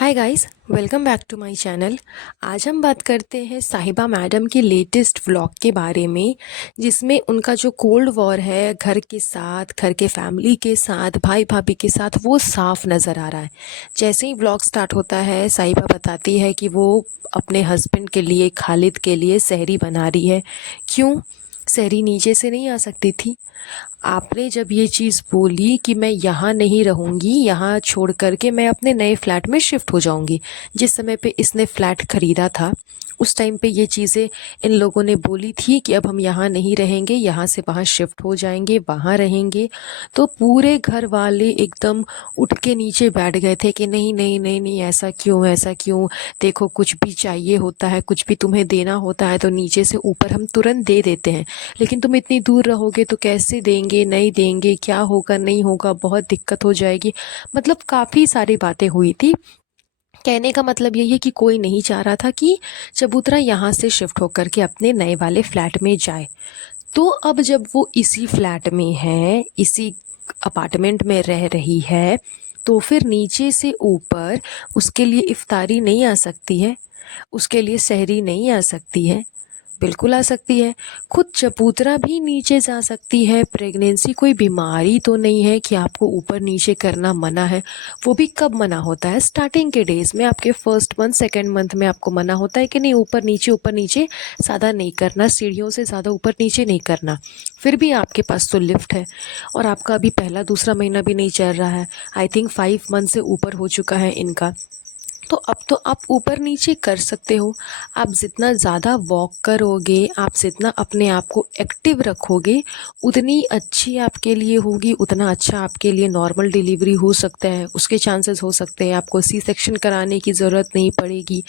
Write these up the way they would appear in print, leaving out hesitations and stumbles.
Hi guys, welcome back to my channel. आज हम बात करते हैं साहिबा मैडम की लेटेस्ट व्लॉग के बारे में, जिसमें उनका जो कोल्ड वॉर है घर के साथ, घर के फैमिली के साथ, भाई भाभी के साथ, वो साफ नज़र आ रहा है। जैसे ही व्लॉग स्टार्ट होता है, साहिबा बताती है कि वो अपने हस्बैंड के लिए, खालिद के लिए सहरी बना रही है। क्यों? सहरी नीचे से नहीं आ सकती थी? आपने जब ये चीज़ बोली कि मैं यहाँ नहीं रहूँगी, यहाँ छोड़ कर के मैं अपने नए फ्लैट में शिफ्ट हो जाऊँगी, जिस समय पे इसने फ्लैट ख़रीदा था उस टाइम पे ये चीज़ें इन लोगों ने बोली थी कि अब हम यहाँ नहीं रहेंगे, यहाँ से वहाँ शिफ्ट हो जाएंगे, वहाँ रहेंगे। तो पूरे घर वाले एकदम उठ के नीचे बैठ गए थे कि नहीं नहीं नहीं नहीं, ऐसा क्यों, ऐसा क्यों? देखो, कुछ भी चाहिए होता है, कुछ भी तुम्हें देना होता है तो नीचे से ऊपर हम तुरंत दे देते हैं, लेकिन तुम इतनी दूर रहोगे तो कैसे देंगे, नहीं देंगे, क्या होगा, नहीं होगा, बहुत दिक्कत हो जाएगी। मतलब काफ़ी सारी बातें हुई थी। कहने का मतलब यही है कि कोई नहीं चाह रहा था कि चबूतरा यहाँ से शिफ्ट होकर के अपने नए वाले फ्लैट में जाए। तो अब जब वो इसी फ्लैट में है, इसी अपार्टमेंट में रह रही है, तो फिर नीचे से ऊपर उसके लिए इफ्तारी नहीं आ सकती है, उसके लिए सहरी नहीं आ सकती है? बिल्कुल आ सकती है। खुद चबूतरा भी नीचे जा सकती है। प्रेगनेंसी कोई बीमारी तो नहीं है कि आपको ऊपर नीचे करना मना है। वो भी कब मना होता है? स्टार्टिंग के डेज़ में, आपके फर्स्ट मंथ, सेकंड मंथ में आपको मना होता है कि नहीं, ऊपर नीचे ज़्यादा नहीं करना, सीढ़ियों से ज़्यादा ऊपर नीचे नहीं करना। फिर भी आपके पास तो लिफ्ट है और आपका अभी पहला दूसरा महीना भी नहीं चल रहा है। आई थिंक 5 मंथ से ऊपर हो चुका है इनका। तो आप ऊपर नीचे कर सकते हो। आप जितना ज़्यादा वॉक करोगे, आप जितना अपने आप को एक्टिव रखोगे, उतनी अच्छी आपके लिए होगी, उतना अच्छा आपके लिए नॉर्मल डिलीवरी हो सकता है, उसके चांसेस हो सकते हैं, आपको सी सेक्शन कराने की ज़रूरत नहीं पड़ेगी।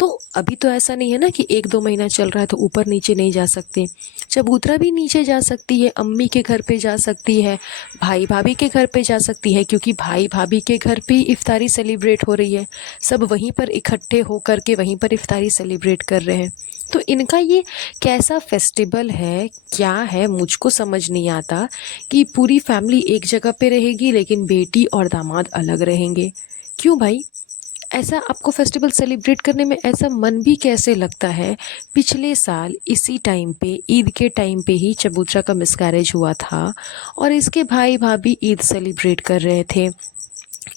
तो अभी तो ऐसा नहीं है ना कि 1-2 महीना चल रहा है तो ऊपर नीचे नहीं जा सकते। चबूतरा भी नीचे जा सकती है, अम्मी के घर पे जा सकती है, भाई भाभी के घर पे जा सकती है, क्योंकि भाई भाभी के घर पे इफ्तारी सेलिब्रेट हो रही है। सब वहीं पर इकट्ठे होकर के वहीं पर इफ्तारी सेलिब्रेट कर रहे हैं। तो इनका ये कैसा फेस्टिवल है, क्या है, मुझको समझ नहीं आता कि पूरी फैमिली एक जगह पे रहेगी लेकिन बेटी और दामाद अलग रहेंगे। क्यों भाई? ऐसा आपको फेस्टिवल सेलिब्रेट करने में ऐसा मन भी कैसे लगता है? पिछले साल इसी टाइम पे, ईद के टाइम पे ही चबूतरा का मिसकैरेज हुआ था और इसके भाई भाभी ईद सेलिब्रेट कर रहे थे,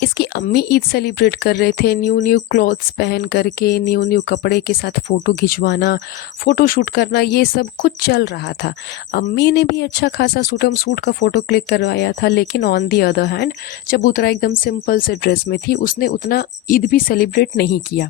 इसकी अम्मी ईद सेलिब्रेट कर रहे थे, न्यू न्यू क्लॉथ्स पहन करके, न्यू न्यू कपड़े के साथ फ़ोटो खिंचवाना, फ़ोटो शूट करना, ये सब कुछ चल रहा था। अम्मी ने भी अच्छा खासा सूटम सूट का फ़ोटो क्लिक करवाया था, लेकिन ऑन दी अदर हैंड चबूतरा एकदम सिंपल से ड्रेस में थी, उसने उतना ईद भी सेलिब्रेट नहीं किया।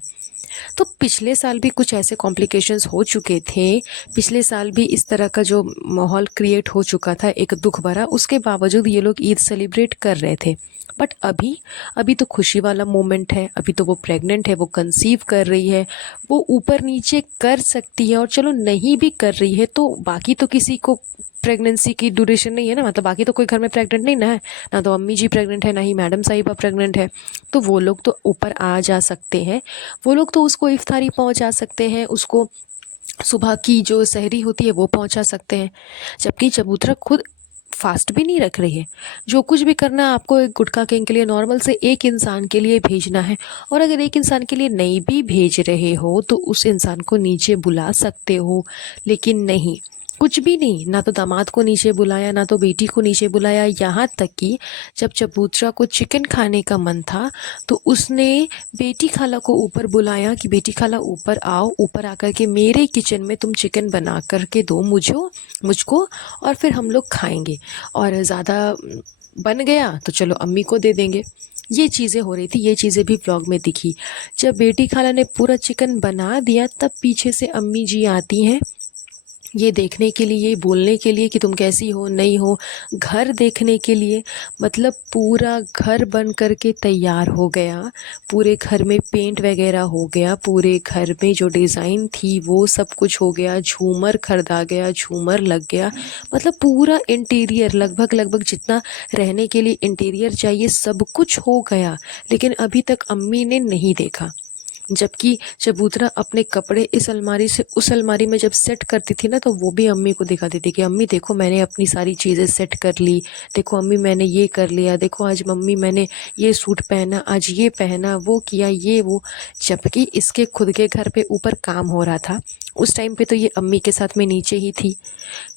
तो पिछले साल भी कुछ ऐसे कॉम्प्लिकेशंस हो चुके थे, पिछले साल भी इस तरह का जो माहौल क्रिएट हो चुका था एक दुख भरा, उसके बावजूद ये लोग ईद सेलिब्रेट कर रहे थे। बट अभी अभी तो खुशी वाला मोमेंट है, अभी तो वो प्रेग्नेंट है, वो कंसीव कर रही है, वो ऊपर नीचे कर सकती है। और चलो नहीं भी कर रही है तो बाकी तो किसी को प्रेगनेंसी की ड्यूरेशन नहीं है ना, मतलब बाकी तो कोई घर में प्रेग्नेंट नहीं ना है, ना तो अम्मी जी प्रेग्नेंट है, ना ही मैडम साहिबा प्रेग्नेंट है। तो वो लोग तो ऊपर आ जा सकते हैं, वो लोग तो उसको इफ्तारी पहुंचा सकते हैं, उसको सुबह की जो सहरी होती है वो पहुंचा सकते हैं। जबकि चबूतरा खुद फास्ट भी नहीं रख रही है। जो कुछ भी करना है आपको एक गुटखा किंग के लिए नॉर्मल से एक इंसान के लिए भेजना है, और अगर एक इंसान के लिए नहीं भी भेज रहे हो तो उस इंसान को नीचे बुला सकते हो। लेकिन नहीं, कुछ भी नहीं, ना तो दामाद को नीचे बुलाया, ना तो बेटी को नीचे बुलाया। यहाँ तक कि जब चबूतरा को चिकन खाने का मन था तो उसने बेटी खाला को ऊपर बुलाया कि बेटी खाला ऊपर आओ, ऊपर आकर के मेरे किचन में तुम चिकन बना करके दो मुझको, और फिर हम लोग खाएंगे, और ज़्यादा बन गया तो चलो अम्मी को दे देंगे। ये चीज़ें हो रही थी, ये चीज़ें भी व्लॉग में दिखी। जब बेटी खाला ने पूरा चिकन बना दिया तब पीछे से अम्मी जी आती हैं, ये देखने के लिए, ये बोलने के लिए कि तुम कैसी हो, नहीं हो, घर देखने के लिए। मतलब पूरा घर बन कर के तैयार हो गया, पूरे घर में पेंट वगैरह हो गया, पूरे घर में जो डिज़ाइन थी वो सब कुछ हो गया, झूमर खरीदा गया, झूमर लग गया, मतलब पूरा इंटीरियर लगभग लगभग जितना रहने के लिए इंटीरियर चाहिए सब कुछ हो गया। लेकिन अभी तक अम्मी ने नहीं देखा, जबकि चबूतरा अपने कपड़े इस अलमारी से उस अलमारी में जब सेट करती थी ना, तो वो भी अम्मी को दिखाती थी कि अम्मी देखो मैंने अपनी सारी चीज़ें सेट कर ली, देखो अम्मी मैंने ये कर लिया, देखो आज मम्मी मैंने ये सूट पहना, आज ये पहना, वो किया, ये वो। जबकि इसके खुद के घर पे ऊपर काम हो रहा था। उस टाइम पे तो ये अम्मी के साथ में नीचे ही थी।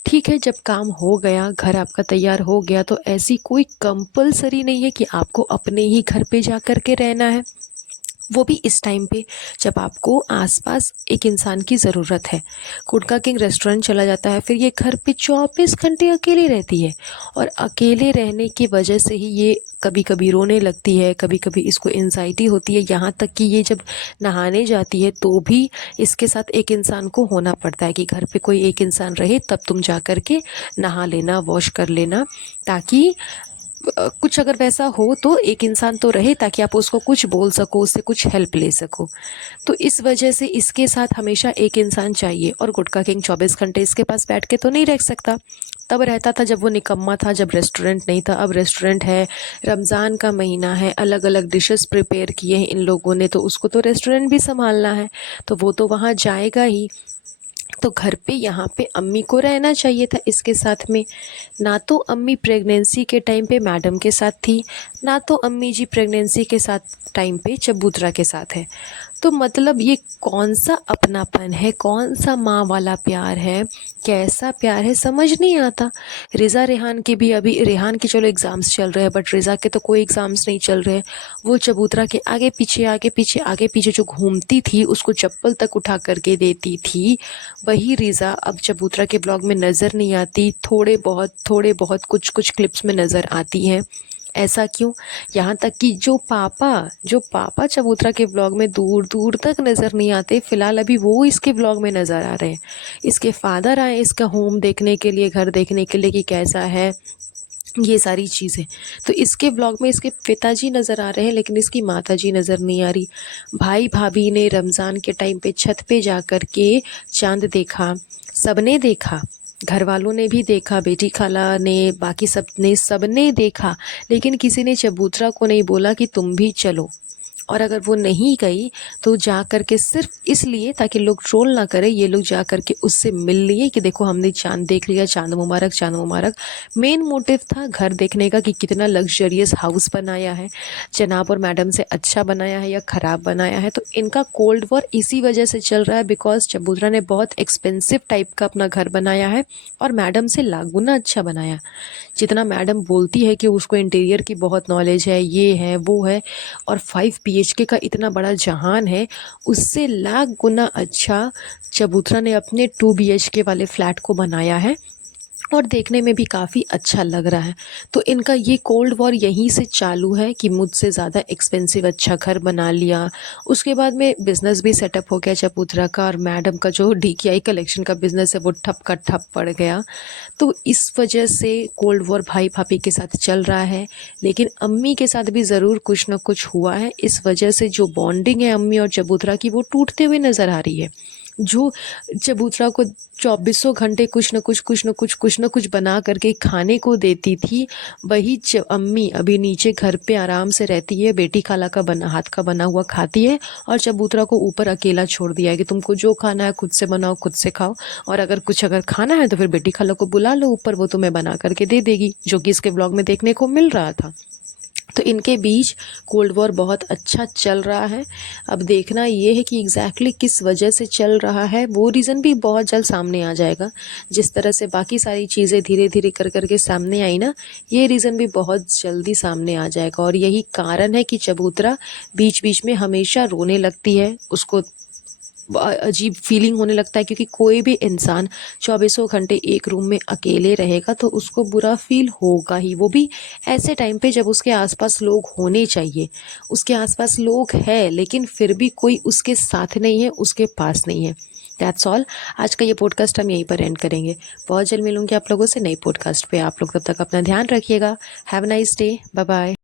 ठीक है, जब काम हो गया, घर आपका तैयार हो गया, तो ऐसी कोई कंपलसरी नहीं है कि आपको अपने ही घर पे जा कर के रहना है, वो भी इस टाइम पे जब आपको आसपास एक इंसान की ज़रूरत है। गुटका किंग रेस्टोरेंट चला जाता है, फिर ये घर पे 24 घंटे अकेली रहती है, और अकेले रहने की वजह से ही ये कभी कभी रोने लगती है, कभी कभी इसको एंजाइटी होती है, यहाँ तक कि ये जब नहाने जाती है तो भी इसके साथ एक इंसान को होना पड़ता है कि घर पे कोई एक इंसान रहे, तब तुम जा कर के नहा लेना, वॉश कर लेना, ताकि कुछ अगर वैसा हो तो एक इंसान तो रहे, ताकि आप उसको कुछ बोल सको, उससे कुछ हेल्प ले सको। तो इस वजह से इसके साथ हमेशा एक इंसान चाहिए, और गुटका किंग 24 घंटे इसके पास बैठ के तो नहीं रह सकता। तब रहता था जब वो निकम्मा था, जब रेस्टोरेंट नहीं था। अब रेस्टोरेंट है, रमज़ान का महीना है, अलग अलग डिशेस प्रिपेयर किए हैं इन लोगों ने, तो उसको तो रेस्टोरेंट भी संभालना है, तो वो तो वहाँ जाएगा ही। तो घर पे यहाँ पे अम्मी को रहना चाहिए था इसके साथ में। ना तो अम्मी प्रेगनेंसी के टाइम पे मैडम के साथ थी, ना तो अम्मी जी प्रेगनेंसी के साथ टाइम पे चबूतरा के साथ है। तो मतलब ये कौन सा अपनापन है, कौन सा माँ वाला प्यार है, कैसा प्यार है, समझ नहीं आता। रिज़ा रेहान के भी, अभी रेहान के चलो एग्ज़ाम्स चल रहे हैं, बट रिज़ा के तो कोई एग्ज़ाम्स नहीं चल रहे। वो चबूतरा के आगे पीछे आगे पीछे आगे पीछे जो घूमती थी, उसको चप्पल तक उठा करके देती थी, वही रिज़ा अब चबूतरा के ब्लॉग में नज़र नहीं आती। थोड़े बहुत कुछ कुछ क्लिप्स में नज़र आती हैं। ऐसा क्यों? यहाँ तक कि जो पापा चबूतरा के व्लॉग में दूर दूर तक नज़र नहीं आते, फ़िलहाल अभी वो इसके व्लॉग में नज़र आ रहे हैं। इसके फादर आए इसका होम देखने के लिए, घर देखने के लिए कि कैसा है, ये सारी चीज़ें। तो इसके व्लॉग में इसके पिताजी नज़र आ रहे हैं, लेकिन इसकी माताजी नज़र नहीं आ रही। भाई भाभी ने रमज़ान के टाइम पे छत पे जा कर के चाँद देखा, सबने देखा, घर वालों ने भी देखा, बेटी खाला ने, बाकी सबने देखा, लेकिन किसी ने चबूतरा को नहीं बोला कि तुम भी चलो। और अगर वो नहीं गई तो जा कर के सिर्फ इसलिए ताकि लोग ट्रोल ना करें, ये लोग जा कर के उससे मिल लिए कि देखो हमने चांद देख लिया, चांद मुबारक, चांद मुबारक। मेन मोटिव था घर देखने का कि कितना लग्जरियस हाउस बनाया है, जनाब और मैडम से अच्छा बनाया है या ख़राब बनाया है। तो इनका कोल्ड वॉर इसी वजह से चल रहा है, बिकॉज चबूतरा ने बहुत एक्सपेंसिव टाइप का अपना घर बनाया है और मैडम से लाख गुना अच्छा बनाया। जितना मैडम बोलती है कि उसको इंटीरियर की बहुत नॉलेज है, ये है वो है, और 5 बीएचके का इतना बड़ा जहान है, उससे लाख गुना अच्छा चबूतरा ने अपने 2 बीएचके वाले फ्लैट को बनाया है, और देखने में भी काफ़ी अच्छा लग रहा है। तो इनका ये कोल्ड वॉर यहीं से चालू है कि मुझसे ज़्यादा एक्सपेंसिव अच्छा घर बना लिया। उसके बाद में बिज़नेस भी सेटअप हो गया चबूतरा का, और मैडम का जो डीकेआई कलेक्शन का बिज़नेस है वो ठप का ठप पड़ गया। तो इस वजह से कोल्ड वॉर भाई भाभी के साथ चल रहा है, लेकिन अम्मी के साथ भी ज़रूर कुछ ना कुछ हुआ है। इस वजह से जो बॉन्डिंग है अम्मी और चबूतरा की, वो टूटते हुए नज़र आ रही है। जो चबूतरा को चौबीसों घंटे कुछ न कुछ बना करके खाने को देती थी, वही अम्मी अभी नीचे घर पे आराम से रहती है, बेटी खाला का बना, हाथ का बना हुआ खाती है, और चबूतरा को ऊपर अकेला छोड़ दिया है कि तुमको जो खाना है खुद से बनाओ, खुद से खाओ, और अगर खाना है तो फिर बेटी खाला को बुला लो ऊपर, वो तुम्हें बना करके दे देगी, जो कि इसके ब्लॉग में देखने को मिल रहा था। तो इनके बीच कोल्ड वॉर बहुत अच्छा चल रहा है। अब देखना ये है कि एग्जैक्टली किस वजह से चल रहा है, वो रीज़न भी बहुत जल्द सामने आ जाएगा। जिस तरह से बाकी सारी चीज़ें धीरे धीरे कर के सामने आई ना, ये रीज़न भी बहुत जल्दी सामने आ जाएगा। और यही कारण है कि चबूतरा बीच बीच में हमेशा रोने लगती है, उसको अजीब फीलिंग होने लगता है, क्योंकि कोई भी इंसान चौबीसों घंटे एक रूम में अकेले रहेगा तो उसको बुरा फील होगा ही, वो भी ऐसे टाइम पे जब उसके आसपास लोग होने चाहिए। उसके आसपास लोग हैं, लेकिन फिर भी कोई उसके साथ नहीं है, उसके पास नहीं है। That's all. आज का ये पॉडकास्ट हम यहीं पर एंड करेंगे। बहुत जल्द मिलूंगी आप लोगों से नई पॉडकास्ट पे। आप लोग तब तक अपना ध्यान रखिएगा। Have a nice day. Bye bye.